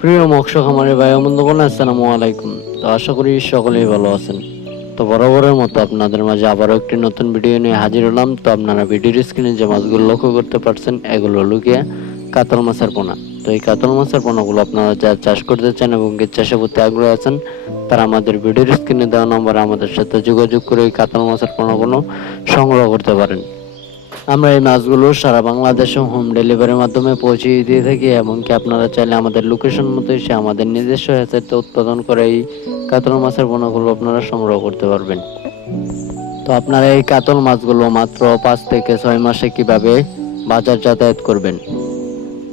প্রিয় মৎস্য খামারি ভাই ও বন্ধুগণ, আসসালামু আলাইকুম। তো আশা করি সকলেই ভালো আছেন। তো বরাবরের মতো আপনাদের মাঝে আবারও একটি নতুন ভিডিও নিয়ে হাজির হলাম। তো আপনারা ভিডিওর স্ক্রিনে যে মাছগুলো লক্ষ্য করতে পারছেন, এগুলো লুকিয়ে কাতল মাছের পোনা। তো এই কাতল মাছের পোনাগুলো আপনারা যারা চাষ করতে চান এবং চাষের প্রতি আগ্রহী আছেন, তারা আমাদের ভিডিওর স্ক্রিনে দেওয়া নম্বরে আমাদের সাথে যোগাযোগ করে এই কাতল মাছের পোনাগুলো সংগ্রহ করতে পারেন। আমরা এই মাছগুলো সারা বাংলাদেশে হোম ডেলিভারির মাধ্যমে পৌঁছে দিয়ে থাকি, এমনকি আপনারা চাইলে আমাদের লোকেশন মতো এসে আমাদের নিজস্ব হ্যাচারিতে উৎপাদন করে এই কাতল মাছের পোনাগুলো আপনারা সংগ্রহ করতে পারবেন। তো আপনারা এই কাতল মাছগুলো মাত্র 5 থেকে 6 মাসে কিভাবে বাজার যাতায়াত করবেন।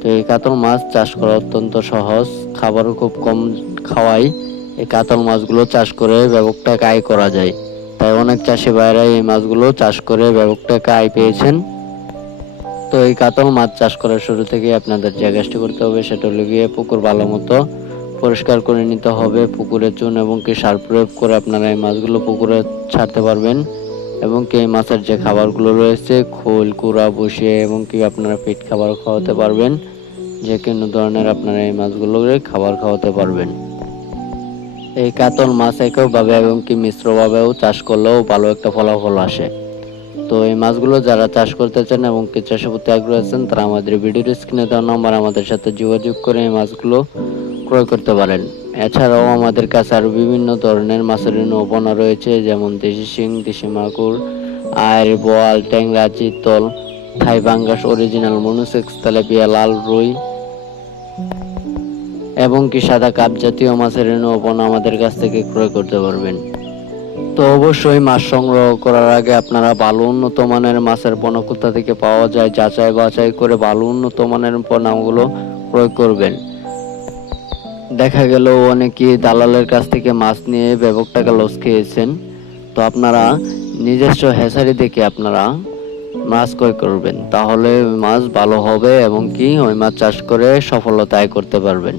তো এই কাতল মাছ চাষ করা অত্যন্ত সহজ, খাবারও খুব কম খাওয়াই এই কাতল মাছগুলো চাষ করে ব্যাপক টাকা আয় করা যায়। তাই অনেক চাষি ভাইরা এই মাছগুলো চাষ করে ব্যাপক টাকা আয় পেয়েছেন। তো এই কাতল মাছ চাষ করার শুরু থেকে আপনাদের যে কাজটি করতে হবে সেটা হলো গিয়ে পুকুর ভালো মতো পরিষ্কার করে নিতে হবে। পুকুরে চুন এবং কি সার প্রয়োগ করে আপনারা এই মাছগুলো পুকুরে ছাড়তে পারবেন, এবং কি এই মাছের যে খাবারগুলো রয়েছে খোল কুড়া বসিয়ে এবং কি আপনারা ফিট খাবার খাওয়াতে পারবেন। যে কোনো ধরনের আপনারা এই মাছগুলোকে খাবার খাওয়াতে পারবেন। এই কাতল মাছ এককভাবে এবং কি মিশ্রভাবেও চাষ করলেও ভালো একটা ফলাফল আসে। তো এই মাছগুলো যারা চাষ করতে চান এবং কি চাষের প্রতি আগ্রহী আছেন, তারা আমাদের ভিডিওর স্ক্রিনে দেওয়া নম্বর আমাদের সাথে যোগাযোগ করে এই মাছগুলো ক্রয় করতে পারেন। এছাড়াও আমাদের কাছে আরও বিভিন্ন ধরনের মাছের পোনা রয়েছে, যেমন দেশি শিং, দেশি মাগুর, আইড়, বোয়াল, ট্যাংরা, চিতল, থাই পাঙ্গাস, অরিজিনাল মনুসেক্স, তেলাপিয়া, লাল রুই এবং কি সাদা কাপ জাতীয় মাছের পোনা আমাদের কাছ থেকে ক্রয় করতে পারবেন। তো অবশ্যই মাছ সংগ্রহ করার আগে আপনারা ভালো উন্নত মানের মাছের পোনা কোথা থেকে পাওয়া যায় যাচাই বাছাই করে ভালো উন্নত মানের পোনাগুলো ক্রয় করবেন। দেখা গেল অনেকে দালালের কাছ থেকে মাছ নিয়ে ব্যাপক টাকা লস খেয়েছেন। তো আপনারা নিজস্ব হ্যাচারি দেখে আপনারা মাছ ক্রয় করবেন, তাহলে মাছ ভালো হবে এবং কি ওই মাছ চাষ করে সফলতা আয় করতে পারবেন।